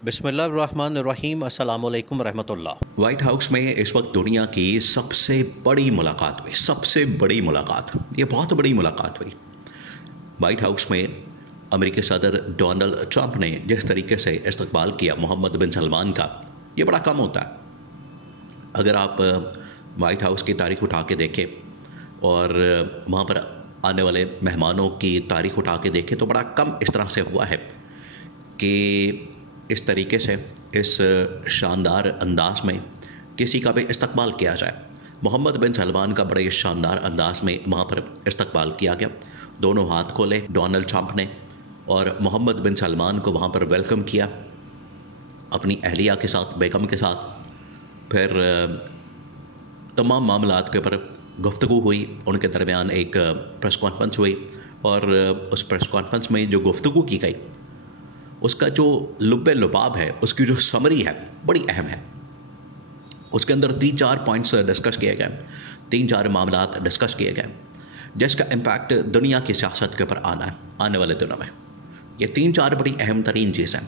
बिस्मिल्लाहिर्रहमानिर्रहीम अस्सलाम वालेकुम रहमतुल्लाह। व्हाइट हाउस में इस वक्त दुनिया की सबसे बड़ी मुलाकात हुई। सबसे बड़ी मुलाकात, ये बहुत बड़ी मुलाकात हुई। व्हाइट हाउस में अमेरिकी सदर डोनाल्ड ट्रंप ने जिस तरीके से इस्तकबाल किया मोहम्मद बिन सलमान का, ये बड़ा कम होता है। अगर आप व्हाइट हाउस की तारीख उठा के देखें और वहाँ पर आने वाले मेहमानों की तारीख उठा के देखें तो बड़ा कम इस तरह से हुआ है कि इस तरीके से इस शानदार अंदाज में किसी का भी इस्तकबाल किया जाए। मोहम्मद बिन सलमान का बड़े शानदार अंदाज में वहाँ पर इस्तकबाल किया गया। दोनों हाथ खोले डोनाल्ड ट्रंप ने और मोहम्मद बिन सलमान को वहाँ पर वेलकम किया अपनी अहलिया के साथ, बेगम के साथ। फिर तमाम मामलात के ऊपर गुफ्तगू हुई, उनके दरमियान एक प्रेस कॉन्फ्रेंस हुई और उस प्रेस कॉन्फ्रेंस में जो गुफ्तगू की गई उसका जो लुब्बे लुबाब है, उसकी जो समरी है बड़ी अहम है। उसके अंदर 3-4 पॉइंट्स डिस्कस किए गए, 3-4 मामलात डिस्कस किए गए जिसका इम्पैक्ट दुनिया की सियासत के ऊपर आना है आने वाले दिनों में। ये 3-4 बड़ी अहम तरीन चीज़ हैं।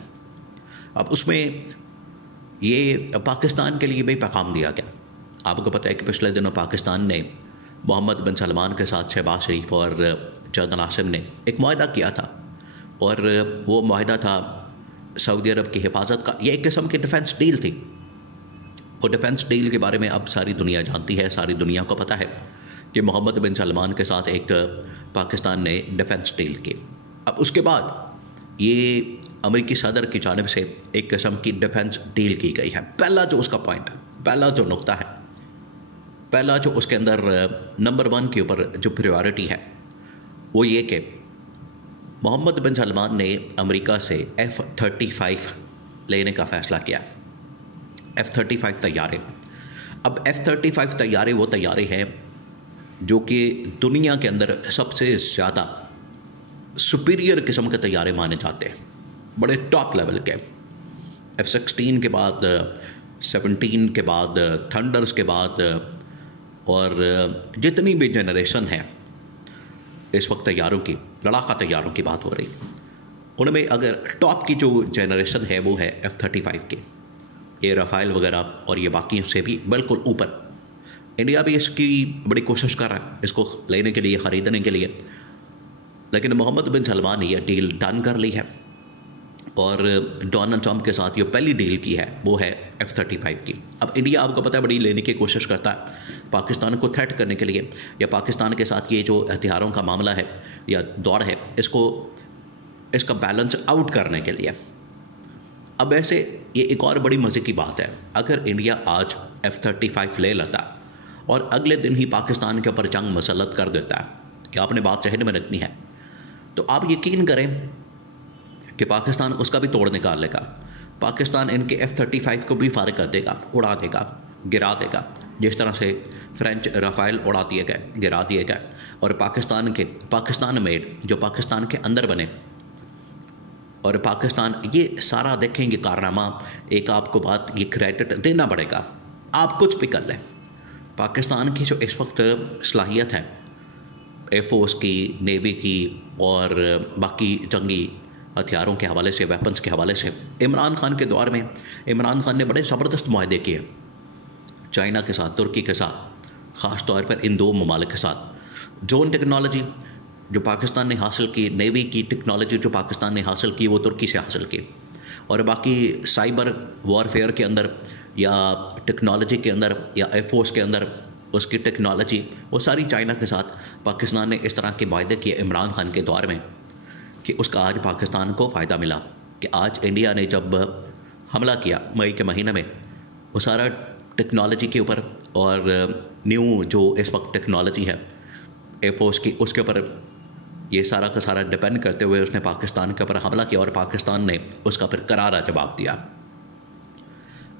अब उसमें ये पाकिस्तान के लिए भी पैगाम दिया गया। आपको पता है कि पिछले दिनों पाकिस्तान ने मोहम्मद बिन सलमान के साथ शहबाज शरीफ और जर्नल आसिम ने एक मुआहदा किया था और वो मुआहदा था सऊदी अरब की हिफाजत का। ये एक किस्म की डिफेंस डील थी और डिफेंस डील के बारे में अब सारी दुनिया जानती है, सारी दुनिया को पता है कि मोहम्मद बिन सलमान के साथ एक पाकिस्तान ने डिफेंस डील की। अब उसके बाद ये अमेरिकी सदर की जानिब से एक किस्म की डिफेंस डील की गई है। पहला जो उसका पॉइंट है, पहला जो नुक्ता है, पहला जो उसके अंदर नंबर 1 के ऊपर जो प्रायोरिटी है वो ये कि मोहम्मद बिन सलमान ने अमेरिका से F-35 लेने का फ़ैसला किया। F-35 तैयारे। अब F-35 तैयारे वो तैयारे हैं जो कि दुनिया के अंदर सबसे ज़्यादा सुपीरियर किस्म के तैयारे माने जाते हैं, बड़े टॉप लेवल के। F-16 के बाद 17 के बाद थंडर्स के बाद और जितनी भी जनरेशन है इस वक्त तैयारों की, लड़ाका तैयारों की बात हो रही, उनमें अगर टॉप की जो जनरेशन है वो है F-35 की, ये राफेल वगैरह और ये बाकी से भी बिल्कुल ऊपर। इंडिया भी इसकी बड़ी कोशिश कर रहा है इसको लेने के लिए, ख़रीदने के लिए, लेकिन मोहम्मद बिन सलमान ने यह डील डन कर ली है और डोनाल्ड ट्रंप के साथ जो पहली डील की है वो है F-35 की। अब इंडिया आपको पता है बड़ी लेने की कोशिश करता है पाकिस्तान को थ्रेट करने के लिए या पाकिस्तान के साथ ये जो हथियारों का मामला है या दौड़ है इसका बैलेंस आउट करने के लिए। अब ऐसे ये एक और बड़ी मज़े की बात है, अगर इंडिया आज F-35 ले लेता और अगले दिन ही पाकिस्तान के ऊपर जंग मसलत कर देता है कि आपने बात जहन में रखनी है, तो आप यकीन करें कि पाकिस्तान उसका भी तोड़ निकाल लेगा। पाकिस्तान इनके F-35 को भी फारिग कर देगा, उड़ा देगा, गिरा देगा, जिस तरह से फ्रेंच राफेल उड़ा दिए गए, गिरा दिए गए। और पाकिस्तान मेड जो पाकिस्तान के अंदर बने और पाकिस्तान ये सारा देखेंगे कारनामा। एक आपको बात ये क्रेडिट देना पड़ेगा, आप कुछ भी कर लें। पाकिस्तान की जो इस वक्त सलाहियत है एयरफोर्स की, नेवी की और बाकी जंगी हथियारों के हवाले से, वेपन्स के हवाले से, इमरान खान के दौर में इमरान खान ने बड़े ज़बरदस्त मुआहदे किए चाइना के साथ, तुर्की के साथ, ख़ास तौर पर इन 2 ममालिक के साथ। ड्रोन टेक्नोलॉजी जो पाकिस्तान ने हासिल की, नेवी की टेक्नोलॉजी जो पाकिस्तान ने हासिल की वो तुर्की से हासिल की, और बाकी साइबर वॉरफेयर के अंदर या टेक्नोलॉजी के अंदर या एयरफोर्स के अंदर उसकी टेक्नोलॉजी वो सारी चाइना के साथ पाकिस्तान ने इस तरह के वायदे किए इमरान खान के दौर में कि उसका आज पाकिस्तान को फ़ायदा मिला कि आज इंडिया ने जब हमला किया मई के महीने में, वो सारा टेक्नोलॉजी के ऊपर और न्यू जो इस वक्त टेक्नोलॉजी है एयरफोर्स की, उसके ऊपर ये सारा का सारा डिपेंड करते हुए उसने पाकिस्तान के ऊपर हमला किया और पाकिस्तान ने उसका फिर करारा जवाब दिया।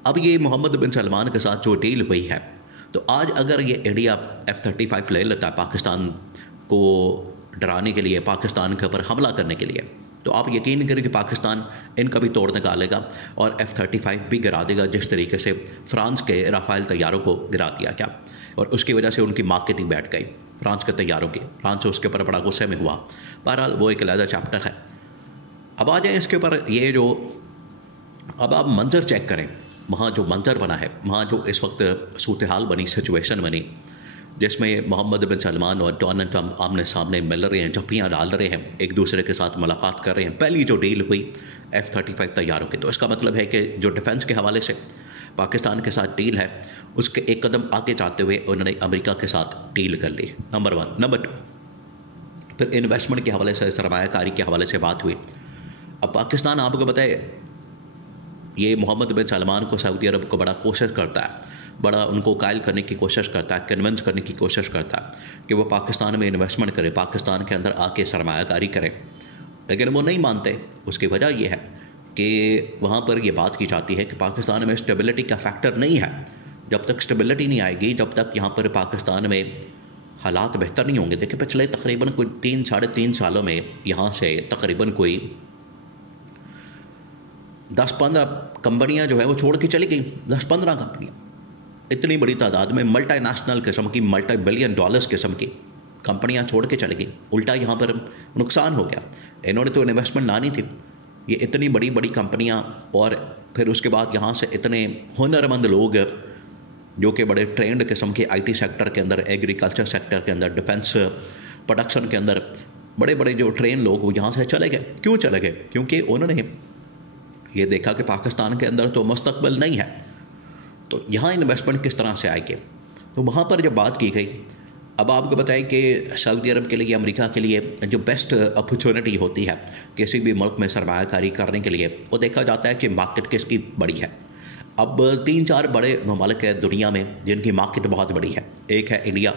अब ये मोहम्मद बिन सलमान के साथ जो डील हुई है, तो आज अगर ये इंडिया F-35 ले लेता है पाकिस्तान को डराने के लिए, पाकिस्तान के ऊपर हमला करने के लिए, तो आप यकीन करें कि पाकिस्तान इनका भी तोड़ निकालेगा और F-35 भी गिरा देगा, जिस तरीके से फ्रांस के राफेल तैयारों को गिरा दिया गया और उसकी वजह से उनकी मार्केटिंग बैठ गई फ्रांस के तैयारों की। फ्रांस उसके ऊपर बड़ा गुस्से में हुआ। बहरहाल वो एक अलग चैप्टर है। अब आ जाए इसके ऊपर, ये जो अब आप मंजर चेक करें, वहाँ जो मंजर बना है, वहाँ जो इस वक्त सूरत हाल बनी, सिचुएशन बनी, जिसमें मोहम्मद बिन सलमान और डोनाल्ड ट्रंप आमने सामने मिल रहे हैं, जप्पियाँ डाल रहे हैं, एक दूसरे के साथ मुलाकात कर रहे हैं। पहली जो डील हुई F-35 तैयारों की, तो इसका मतलब है कि जो डिफेंस के हवाले से पाकिस्तान के साथ डील है, उसके एक कदम आगे जाते हुए उन्होंने अमेरिका के साथ डील कर ली, नंबर 1। नंबर 2, फिर इन्वेस्टमेंट के हवाले से, सरमायाकारी के हवाले से बात हुई। अब पाकिस्तान आपको बताए, ये मोहम्मद बिन सलमान को, सऊदी अरब को बड़ा कोशिश करता है, बड़ा उनको कायल करने की कोशिश करता है, कन्विंस करने की कोशिश करता है कि वो पाकिस्तान में इन्वेस्टमेंट करे, पाकिस्तान के अंदर आके सरमायाकारी करें, लेकिन वो नहीं मानते। उसकी वजह यह है कि वहाँ पर ये बात की जाती है कि पाकिस्तान में स्टेबिलिटी का फैक्टर नहीं है। जब तक स्टेबिलिटी नहीं आएगी, जब तक यहाँ पर पाकिस्तान में हालात बेहतर नहीं होंगे। देखिए, पिछले तकरीबन कोई 3-3.5 सालों में यहाँ से तकरीबन कोई 10-15 कंपनियाँ जो है वो छोड़ के चली गई। 10-15 कंपनियाँ, इतनी बड़ी तादाद में मल्टीनेशनल किस्म की, मल्टी बिलियन डॉलर्स किस्म की कंपनियाँ छोड़ के चली गई। उल्टा यहाँ पर नुकसान हो गया। इन्होंने तो इन्वेस्टमेंट लानी थी, ये इतनी बड़ी बड़ी कंपनियाँ, और फिर उसके बाद यहाँ से इतने हुनरमंद लोग जो कि बड़े ट्रेंड किस्म के IT सेक्टर के अंदर, एग्रीकल्चर सेक्टर के अंदर, डिफेंस प्रोडक्शन के अंदर बड़े बड़े जो ट्रेन लोग वो यहाँ से चले गए। क्यों चले गए? क्योंकि उन्होंने ये देखा कि पाकिस्तान के अंदर तो मुस्तकबिल नहीं है, तो यहाँ इन्वेस्टमेंट किस तरह से आएगी। तो वहाँ पर जब बात की गई, अब आपको बताएं कि सऊदी अरब के लिए, अमेरिका के लिए जो बेस्ट अपॉर्चुनिटी होती है किसी भी मुल्क में सरमायाकारी करने के लिए, वो देखा जाता है कि मार्केट किसकी बड़ी है। अब 3-4 बड़े ममालिक है दुनिया में जिनकी मार्केट बहुत बड़ी है। एक है इंडिया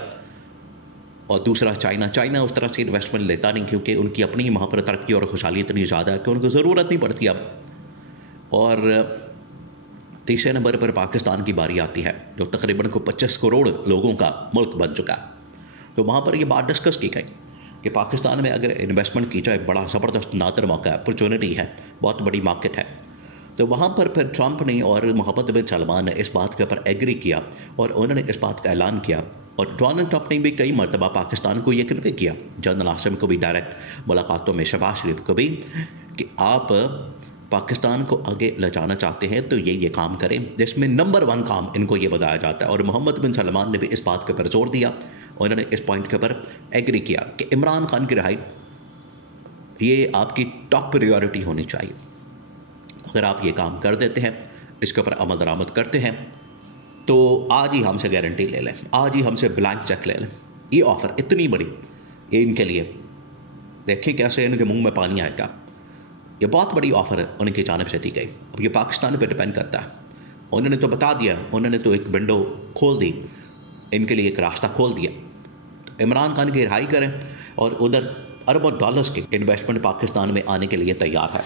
और दूसरा चाइना। चाइना उस तरह से इन्वेस्टमेंट लेता नहीं, क्योंकि उनकी अपनी वहाँ पर तरक्की और खुशहाली इतनी ज़्यादा है कि उनको ज़रूरत नहीं पड़ती अब। और तीसरे नंबर पर पाकिस्तान की बारी आती है, जो तकरीबन को 25 करोड़ लोगों का मुल्क बन चुका है। तो वहाँ पर ये बात डिस्कस की गई कि पाकिस्तान में अगर इन्वेस्टमेंट की जाए, बड़ा ज़बरदस्त नादर मौका है, अपॉर्चुनिटी है, बहुत बड़ी मार्केट है। तो वहाँ पर फिर ट्रंप ने और मोहम्मद बिन सलमान ने इस बात के ऊपर एग्री किया और उन्होंने इस बात का ऐलान किया। और डोनाल्ड ट्रंप ने भी कई मरतबा पाकिस्तान को ये कन्वे किया, जनरल आसिम को भी डायरेक्ट मुलाकातों में, शहबाज शरीफ को भी, कि आप पाकिस्तान को आगे ले जाना चाहते हैं तो ये काम करें, जिसमें नंबर 1 काम इनको ये बताया जाता है। और मोहम्मद बिन सलमान ने भी इस बात के ऊपर जोर दिया और उन्होंने इस पॉइंट के ऊपर एग्री किया कि इमरान खान की रिहाई ये आपकी टॉप प्रायोरिटी होनी चाहिए। अगर आप ये काम कर देते हैं, इसके ऊपर अमल दरामद करते हैं, तो आज ही हमसे गारंटी ले लें, आज ही हमसे ब्लैंक चेक ले लें। ये ऑफ़र इतनी बड़ी, ये इनके लिए, देखिए कैसे इनके मुंह में पानी आएगा। ये बहुत बड़ी ऑफ़र उनकी जानिब से दी गई। अब ये पाकिस्तान पे डिपेंड करता है। उन्होंने तो बता दिया, उन्होंने तो एक विंडो खोल दी, इनके लिए एक रास्ता खोल दिया। तो इमरान खान की रिहाई करें और उधर अरबों डॉलर्स के इन्वेस्टमेंट पाकिस्तान में आने के लिए तैयार है।